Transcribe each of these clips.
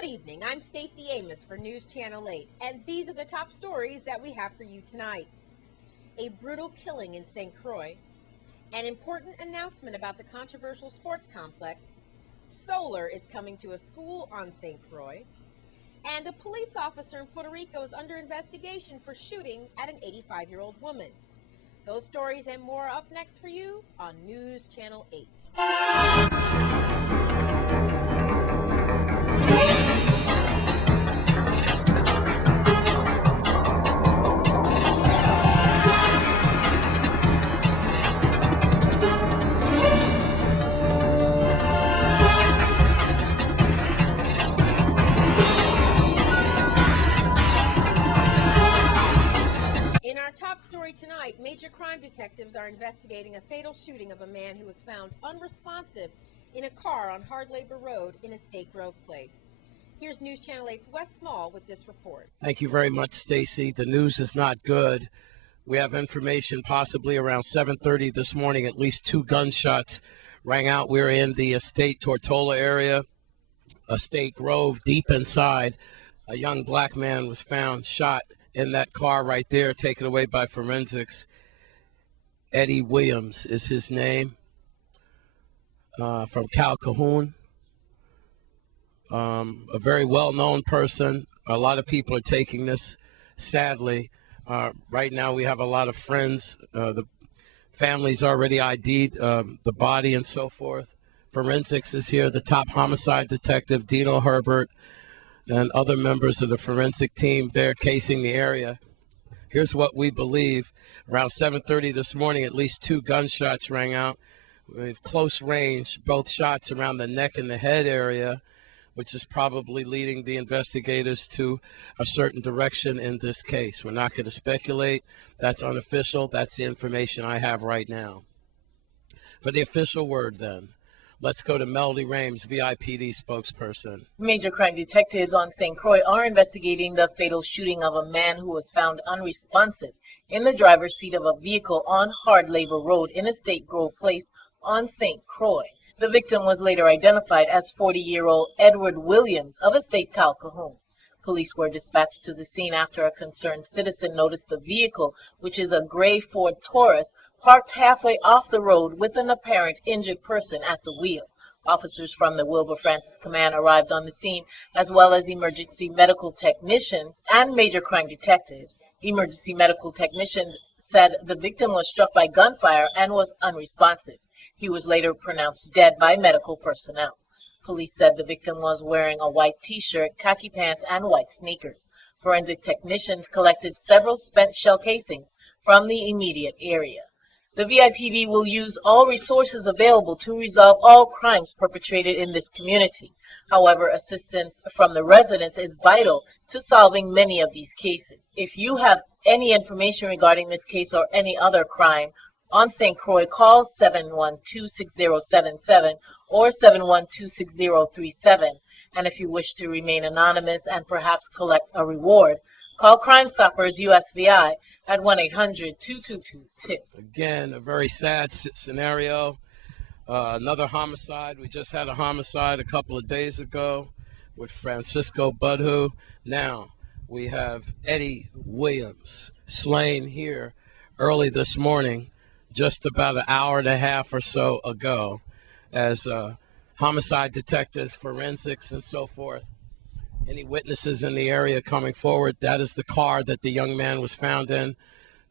Good evening. I'm Stacey Amos for News Channel 8, and these are the top stories that we have for you tonight. A brutal killing in St. Croix, an important announcement about the controversial sports complex, solar is coming to a school on St. Croix, and a police officer in Puerto Rico is under investigation for shooting at an 85-year-old woman. Those stories and more are up next for you on News Channel 8. In our top story tonight, major crime detectives are investigating a fatal shooting of a man who was found unresponsive in a car on Hard Labor Road in Estate Grove Place. Here's News Channel 8's Wes Small with this report. Thank you very much, Stacy. The news is not good. We have information possibly around 7:30 this morning, at least 2 gunshots rang out. We're in the Estate Tortola area, Estate Grove, deep inside. A young black man was found shot in that car right there, taken away by forensics. Eddie Williams is his name, from Calhoun. A very well-known person. A lot of people are taking this sadly. Right now we have a lot of friends. The family's already ID'd the body and so forth. Forensics is here. The top homicide detective, Dino Herbert, and other members of the forensic team there casing the area. Here's what we believe. Around 7:30 this morning, at least 2 gunshots rang out. We have close range, both shots around the neck and the head area, which is probably leading the investigators to a certain direction in this case. We're not going to speculate. That's unofficial. That's the information I have right now. For the official word, then, let's go to Melody Rames, VIPD spokesperson. Major crime detectives on St. Croix are investigating the fatal shooting of a man who was found unresponsive in the driver's seat of a vehicle on Hard Labor Road in Estate Grove Place on St. Croix. The victim was later identified as 40-year-old Edward Williams of Estate Calhoun. Police were dispatched to the scene after a concerned citizen noticed the vehicle, which is a gray Ford Taurus, parked halfway off the road with an apparent injured person at the wheel. Officers from the Wilbur Francis Command arrived on the scene, as well as emergency medical technicians and major crime detectives. Emergency medical technicians said the victim was struck by gunfire and was unresponsive. He was later pronounced dead by medical personnel. Police said the victim was wearing a white t-shirt, khaki pants, and white sneakers. Forensic technicians collected several spent shell casings from the immediate area. The VIPD will use all resources available to resolve all crimes perpetrated in this community. However, assistance from the residents is vital to solving many of these cases. If you have any information regarding this case or any other crime on St. Croix, call 712-6077 or 712-6037. And if you wish to remain anonymous and perhaps collect a reward, call Crime Stoppers USVI at 1-800-222-TIP. Again, a very sad scenario. Another homicide. We just had a homicide a couple of days ago with Francisco Budhu. Now we have Eddie Williams slain here early this morning, just about an hour and a half or so ago, as homicide detectives, forensics, and so forth. Any witnesses in the area coming forward? That is the car that the young man was found in.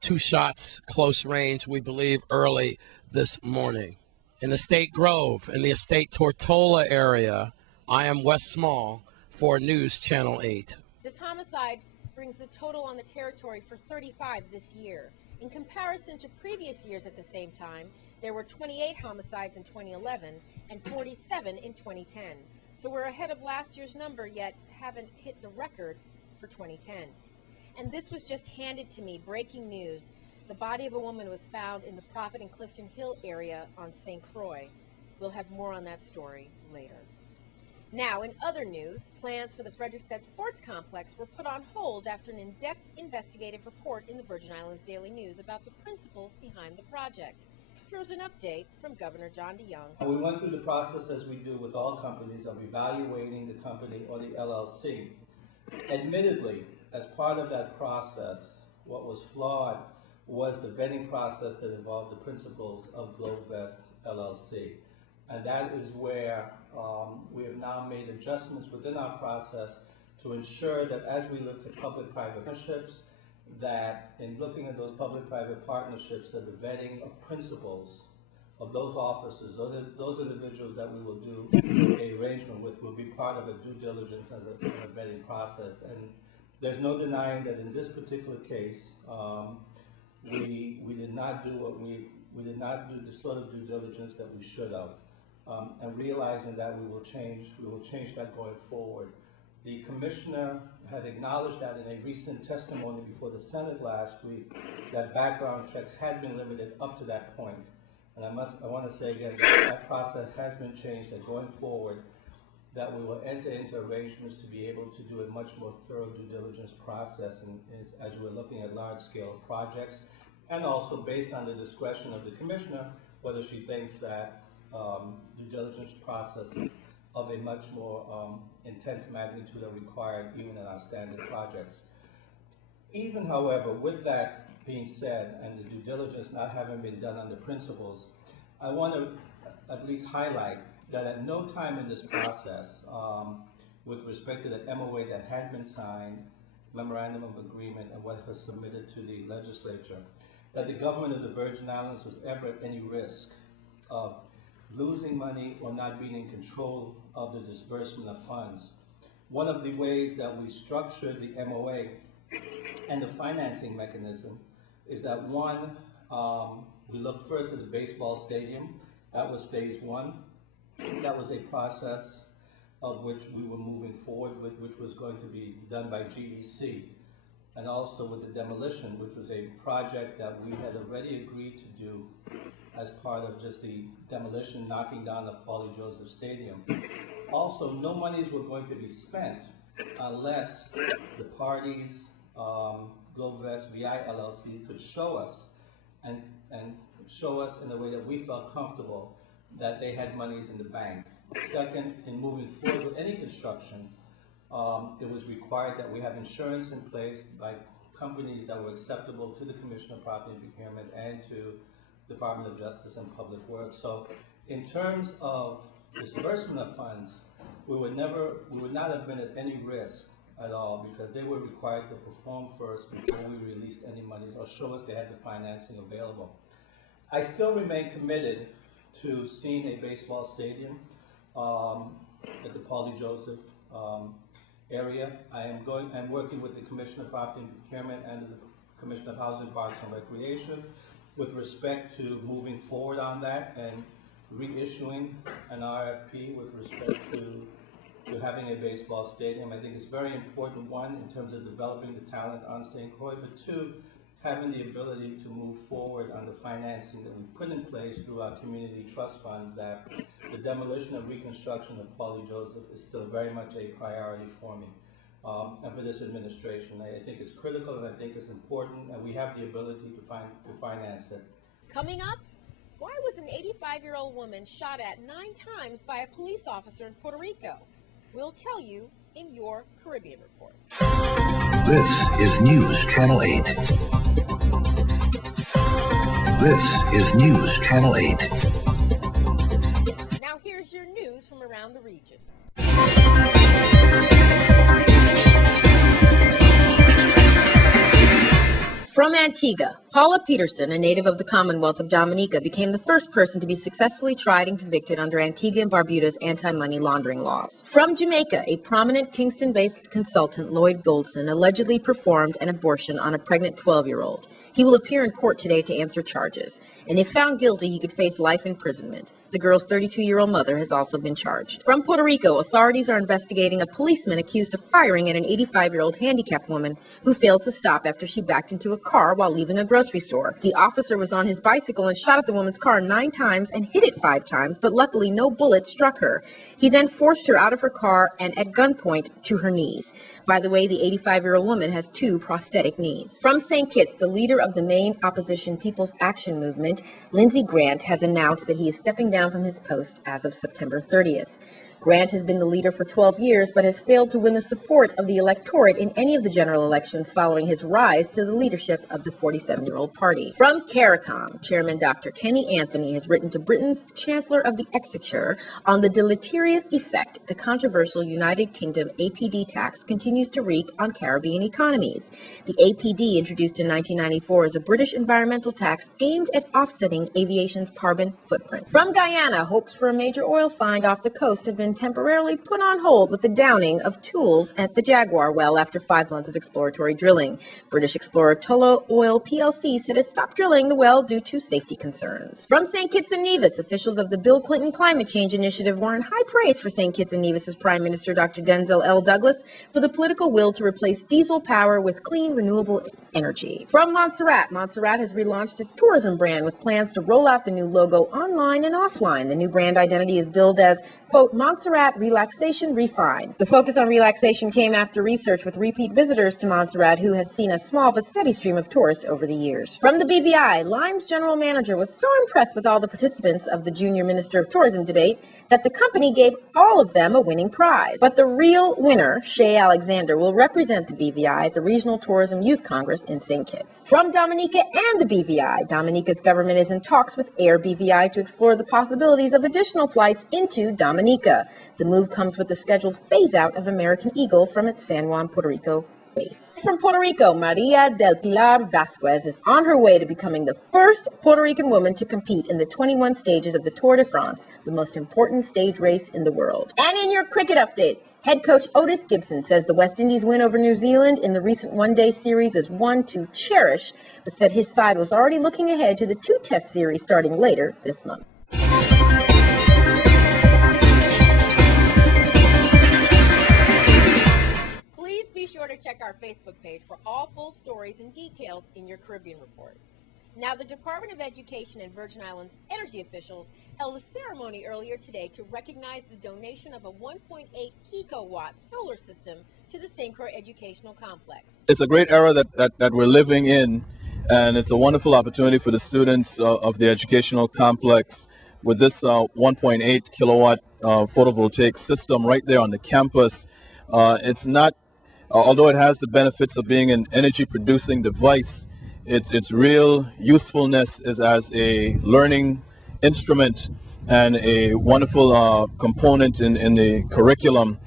2 shots, close range, we believe, early this morning. In Estate Grove, in the Estate Tortola area, I am Wes Small for News Channel 8. This homicide brings the total on the territory for 35 this year. In comparison to previous years at the same time, there were 28 homicides in 2011 and 47 in 2010. So we're ahead of last year's number, yet haven't hit the record for 2010. And this was just handed to me, breaking news. The body of a woman was found in the Prophet and Clifton Hill area on St. Croix. We'll have more on that story later. Now, in other news, plans for the Frederickstead Sports Complex were put on hold after an in-depth investigative report in the Virgin Islands Daily News about the principles behind the project. Here's an update from Governor John DeYoung. We went through the process, as we do with all companies, of evaluating the company or the LLC. Admittedly, as part of that process, what was flawed was the vetting process that involved the principles of GlobeVest LLC. And that is where we have now made adjustments within our process to ensure that as we look at public-private partnerships, that in looking at those public-private partnerships, that the vetting of principals of those officers, those individuals that we will do a arrangement with, will be part of a due diligence as a vetting process. And there's no denying that in this particular case, we did not do the sort of due diligence that we should have. And realizing that we will change that going forward. The commissioner had acknowledged that in a recent testimony before the Senate last week, that background checks had been limited up to that point. And I want to say again that process has been changed, that going forward, that we will enter into arrangements to be able to do a much more thorough due diligence process as we're looking at large-scale projects, and also based on the discretion of the commissioner, whether she thinks that due diligence processes of a much more intense magnitude are required even in our standard projects. Even, however, with that being said, and the due diligence not having been done under principles, I want to at least highlight that at no time in this process, with respect to the MOA that had been signed, Memorandum of Agreement, and what was submitted to the legislature, that the government of the Virgin Islands was ever at any risk of losing money or not being in control of the disbursement of funds. One of the ways that we structured the MOA and the financing mechanism is that one, we looked first at the baseball stadium. That was phase one. That was a process of which we were moving forward with, which was going to be done by GEC. And also with the demolition, which was a project that we had already agreed to do as part of just the demolition, knocking down the Paulie Joseph Stadium. Also, no monies were going to be spent unless the parties, GlobeVest VI LLC, could show us and show us in a way that we felt comfortable that they had monies in the bank. Second, in moving forward with any construction, it was required that we have insurance in place by companies that were acceptable to the Commission of Property and Procurement and to Department of Justice and Public Works. So in terms of disbursement of funds, we would not have been at any risk at all, because they were required to perform first before we released any monies or show us they had the financing available. I still remain committed to seeing a baseball stadium at the Paulie Joseph area. I'm working with the Commission of Property and Procurement and the Commission of Housing, Parks and Recreation with respect to moving forward on that and reissuing an RFP with respect to having a baseball stadium. I think it's very important, one, in terms of developing the talent on St. Croix, but two, having the ability to move forward on the financing that we put in place through our community trust funds, that the demolition and reconstruction of Paulie Joseph is still very much a priority for me and for this administration. I think it's critical and I think it's important, and we have the ability to finance it. Coming up, why was an 85-year-old woman shot at 9 times by a police officer in Puerto Rico? We'll tell you in your Caribbean Report. This is News Channel 8. This is News Channel 8. Now here's your news from around the region. From Antigua, Paula Peterson, a native of the Commonwealth of Dominica, became the first person to be successfully tried and convicted under Antigua and Barbuda's anti-money laundering laws. From Jamaica, a prominent Kingston-based consultant, Lloyd Goldson, allegedly performed an abortion on a pregnant 12-year-old. He will appear in court today to answer charges, and if found guilty, he could face life imprisonment. The girl's 32-year-old mother has also been charged. From Puerto Rico, authorities are investigating a policeman accused of firing at an 85-year-old handicapped woman who failed to stop after she backed into a car while leaving a grocery store. The officer was on his bicycle and shot at the woman's car 9 times and hit it 5 times, but luckily no bullet struck her. He then forced her out of her car and at gunpoint to her knees. By the way, the 85-year-old woman has 2 prosthetic knees. From St. Kitts, the leader leader of the main opposition People's Action Movement, Lindsey Grant, has announced that he is stepping down from his post as of September 30th. Grant has been the leader for 12 years, but has failed to win the support of the electorate in any of the general elections following his rise to the leadership of the 47-year-old party. From CARICOM, Chairman Dr. Kenny Anthony has written to Britain's Chancellor of the Exchequer on the deleterious effect the controversial United Kingdom APD tax continues to wreak on Caribbean economies. The APD, introduced in 1994, is a British environmental tax aimed at offsetting aviation's carbon footprint. From Guyana, hopes for a major oil find off the coast have been temporarily put on hold with the downing of tools at the Jaguar well after 5 months of exploratory drilling. British explorer Tullow Oil PLC said it stopped drilling the well due to safety concerns. From St. Kitts and Nevis, officials of the Bill Clinton Climate Change Initiative were in high praise for St. Kitts and Nevis's Prime Minister Dr. Denzel L. Douglas for the political will to replace diesel power with clean, renewable energy. From Montserrat, Montserrat has relaunched its tourism brand with plans to roll out the new logo online and offline. The new brand identity is billed as, quote, Montserrat Relaxation Refined. The focus on relaxation came after research with repeat visitors to Montserrat, who has seen a small but steady stream of tourists over the years. From the BVI, Lime's general manager was so impressed with all the participants of the Junior Minister of Tourism debate that the company gave all of them a winning prize. But the real winner, Shay Alexander, will represent the BVI at the Regional Tourism Youth Congress in St. Kitts. From Dominica and the BVI, Dominica's government is in talks with Air BVI to explore the possibilities of additional flights into Dominica. The move comes with the scheduled phase-out of American Eagle from its San Juan, Puerto Rico base. From Puerto Rico, Maria del Pilar Vasquez is on her way to becoming the first Puerto Rican woman to compete in the 21 stages of the Tour de France, the most important stage race in the world. And in your cricket update, head coach Otis Gibson says the West Indies win over New Zealand in the recent one-day series is one to cherish, but said his side was already looking ahead to the two-test series starting later this month. Please be sure to check our Facebook page for all full stories and details in your Caribbean Report. Now, the Department of Education and Virgin Islands energy officials held a ceremony earlier today to recognize the donation of a 1.8 gigawatt solar system to the St. Croix Educational Complex. It's a great era that we're living in, and it's a wonderful opportunity for the students of the educational complex with this 1.8 kilowatt photovoltaic system right there on the campus. It's not, although it has the benefits of being an energy producing device, its real usefulness is as a learning instrument and a wonderful component in the curriculum.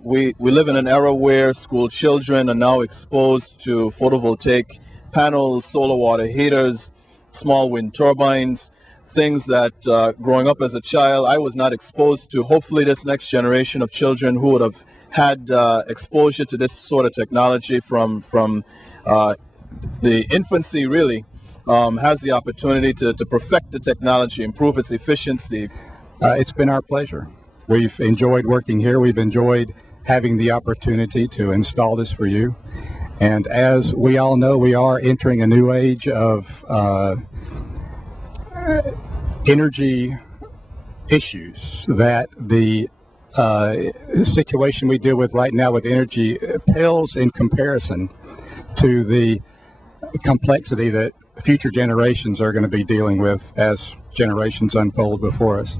We live in an era where school children are now exposed to photovoltaic panels, solar water heaters, small wind turbines, things that growing up as a child I was not exposed to. Hopefully this next generation of children who would have had exposure to this sort of technology from the infancy really has the opportunity to perfect the technology, improve its efficiency. It's been our pleasure. We've enjoyed working here. We've enjoyed having the opportunity to install this for you. And as we all know, we are entering a new age of energy issues that the situation we deal with right now with energy pales in comparison to the complexity that future generations are going to be dealing with as generations unfold before us.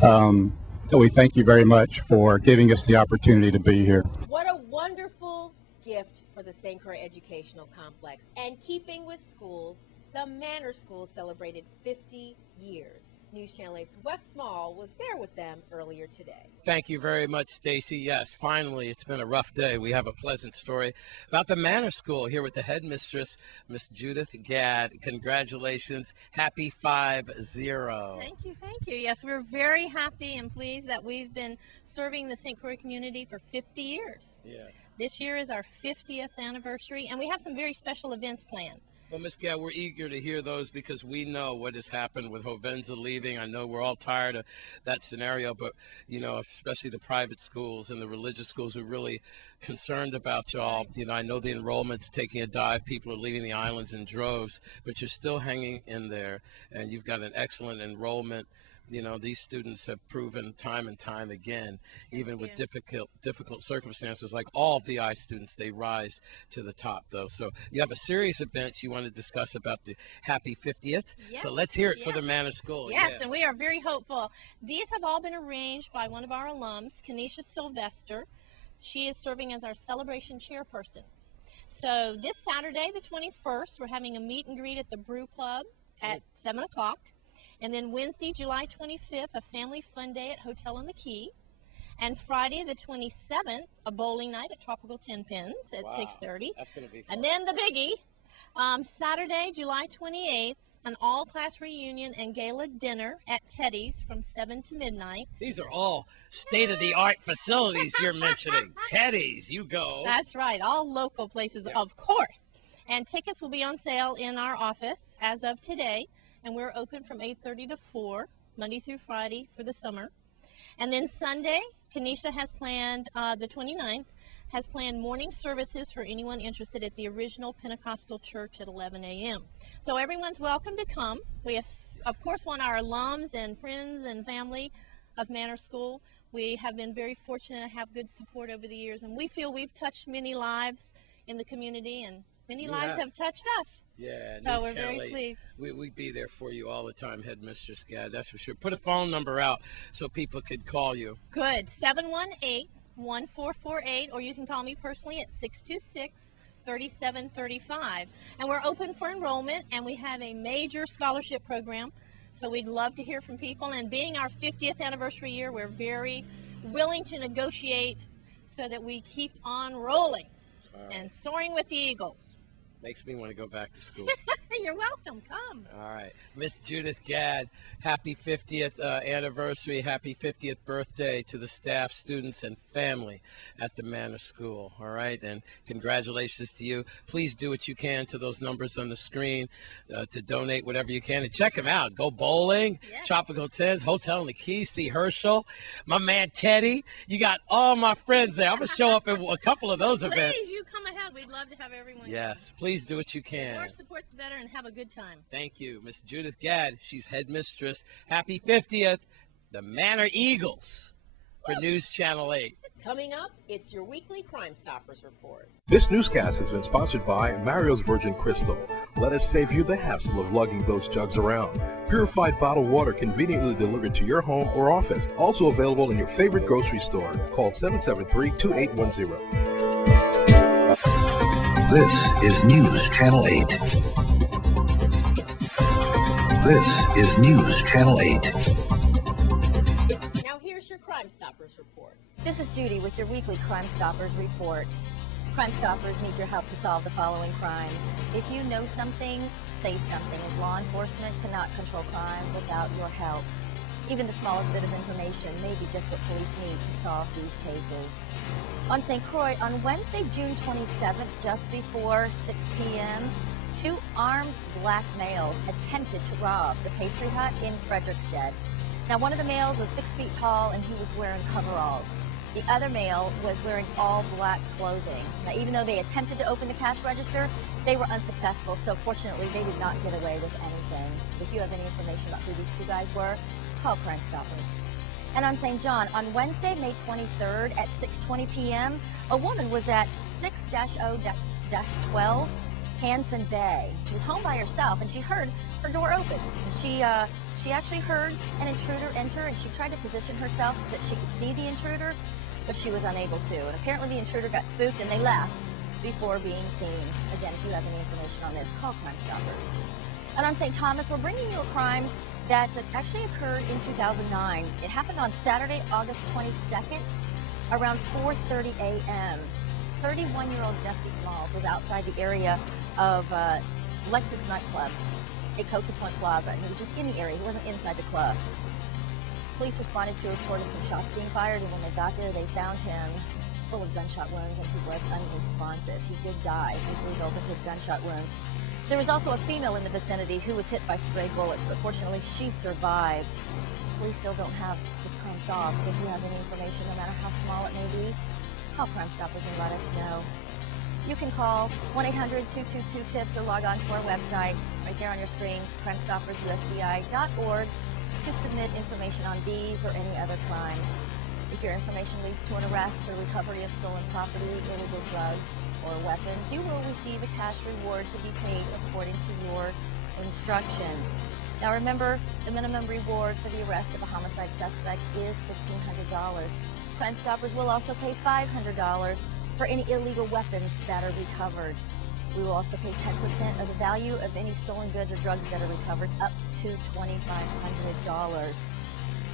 So we thank you very much for giving us the opportunity to be here. What a wonderful gift for the St. Croix Educational Complex. And keeping with schools, the Manor School celebrated 50 years. News Channel 8's Wes Small was there with them earlier today. Thank you very much, Stacy. Yes, finally, it's been a rough day. We have a pleasant story about the Manor School here with the headmistress, Miss Judith Gadd. Congratulations. Happy 5-0. Thank you, thank you. Yes, we're very happy and pleased that we've been serving the St. Croix community for 50 years. Yeah. This year is our 50th anniversary, and we have some very special events planned. Well, Ms. Gadd, we're eager to hear those because we know what has happened with Hovenza leaving. I know we're all tired of that scenario, but, you know, especially the private schools and the religious schools are really concerned about y'all. You know, I know the enrollment's taking a dive. People are leaving the islands in droves, but you're still hanging in there, and you've got an excellent enrollment You know, these students have proven time and time again, even with difficult circumstances, like all VI students, they rise to the top, though. So you have a series of events you want to discuss about the happy 50th. Yes. So let's hear it for the Manor School. Yes, and we are very hopeful. These have all been arranged by one of our alums, Kenesha Sylvester. She is serving as our celebration chairperson. So this Saturday, the 21st, we're having a meet and greet at the Brew Club at 7 o'clock. And then Wednesday, July 25th, a family fun day at Hotel on the Key. And Friday, the 27th, a bowling night at Tropical 10 Pins at 6:30. That's going to be fun. And then the biggie, Saturday, July 28th, an all-class reunion and gala dinner at Teddy's from 7 to midnight. These are all state-of-the-art facilities you're mentioning. Teddy's, you go. That's right, all local places, of course. And tickets will be on sale in our office as of today. And we're open from 8:30 to 4, Monday through Friday for the summer. And then Sunday, Kenesha has planned, the 29th, has planned morning services for anyone interested at the original Pentecostal church at 11 a.m. So everyone's welcome to come. We, of course, want our alums and friends and family of Manor School. We have been very fortunate to have good support over the years, and we feel we've touched many lives in the community, and many lives have touched us. Yeah, so we're very pleased. We'd be there for you all the time, Headmistress Gadd, that's for sure. Put a phone number out so people could call you. Good, 718-1448, or you can call me personally at 626-3735. And we're open for enrollment, and we have a major scholarship program, so we'd love to hear from people. And being our 50th anniversary year, we're very willing to negotiate so that we keep on rolling and soaring with the eagles. Makes me want to go back to school. You're welcome. Come. All right. Miss Judith Gadd, happy 50th anniversary, happy 50th birthday to the staff, students, and family at the Manor School. All right. And congratulations to you. Please do what you can to those numbers on the screen to donate whatever you can. And check them out. Go bowling, Tropical 10s, Hotel on the Key, see Herschel, my man Teddy. You got all my friends there. I'm going to show up at a couple of those events. Please, you come ahead. We'd love to have everyone. Yes. Please do what you can. The more support, the better, and have a good time. Thank you. Miss Judith Gadd, she's headmistress. Happy 50th, the Manor Eagles for News Channel 8. Coming up, it's your weekly Crime Stoppers report. This newscast has been sponsored by Mario's Virgin Crystal. Let us save you the hassle of lugging those jugs around. Purified bottled water conveniently delivered to your home or office. Also available in your favorite grocery store. Call 773-2810. This is News Channel 8. This is News Channel 8. Now here's your Crime Stoppers report. This is Judy with your weekly Crime Stoppers report. Crime Stoppers need your help to solve the following crimes. If you know something, say something, as law enforcement cannot control crime without your help. Even the smallest bit of information may be just what police need to solve these cases. On St. Croix, on Wednesday, June 27th, just before 6 p.m., two armed black males attempted to rob the pastry hut in Frederickstead. Now, one of the males was 6 feet tall and he was wearing coveralls. The other male was wearing all black clothing. Now, even though they attempted to open the cash register, they were unsuccessful, so fortunately they did not get away with anything. If you have any information about who these two guys were, call Crime Stoppers. And on St. John, on Wednesday, May 23rd at 6:20 p.m., a woman was at 6-0-12 Hanson Bay. She was home by herself and she heard her door open. And she actually heard an intruder enter, and she tried to position herself so that she could see the intruder, but she was unable to. And apparently the intruder got spooked and they left before being seen. Again, if you have any information on this, call Crime Stoppers. And on St. Thomas, we're bringing you a crime that actually occurred in 2009. It happened on Saturday, August 22nd, around 4:30 a.m. 31-year-old Jesse Smalls was outside the area of Lexus nightclub at Coca Point Plaza. He was just in the area. He wasn't inside the club. Police responded to a report of some shots being fired, and when they got there, they found him full of gunshot wounds, and he was unresponsive. He did die as a result of his gunshot wounds. There was also a female in the vicinity who was hit by stray bullets, but fortunately she survived. Police still don't have this crime solved, so if you have any information, no matter how small it may be, call Crime Stoppers and let us know. You can call 1-800-222-TIPS or log on to our website right there on your screen, crimestoppersusbi.org. to submit information on these or any other crimes. If your information leads to an arrest or recovery of stolen property, illegal drugs, or weapons, you will receive a cash reward to be paid according to your instructions. Now remember, the minimum reward for the arrest of a homicide suspect is $1,500. Crime Stoppers will also pay $500 for any illegal weapons that are recovered. We will also pay 10% of the value of any stolen goods or drugs that are recovered, up to $2,500.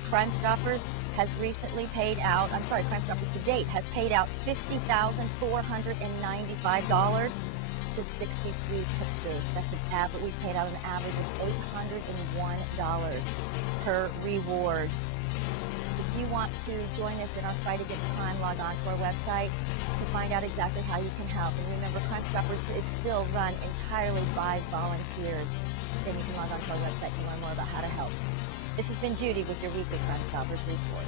Crime Stoppers has recently paid out, Crime Stoppers to date has paid out $50,495 to 63 tipsters. That's an average. We've paid out an average of $801 per reward. If you want to join us in our fight against crime, log on to our website to find out exactly how you can help. And remember, Crime Stoppers is still run entirely by volunteers. Then you can log on to our website to learn more about how to help. This has been Judy with your weekly Crime Stoppers report.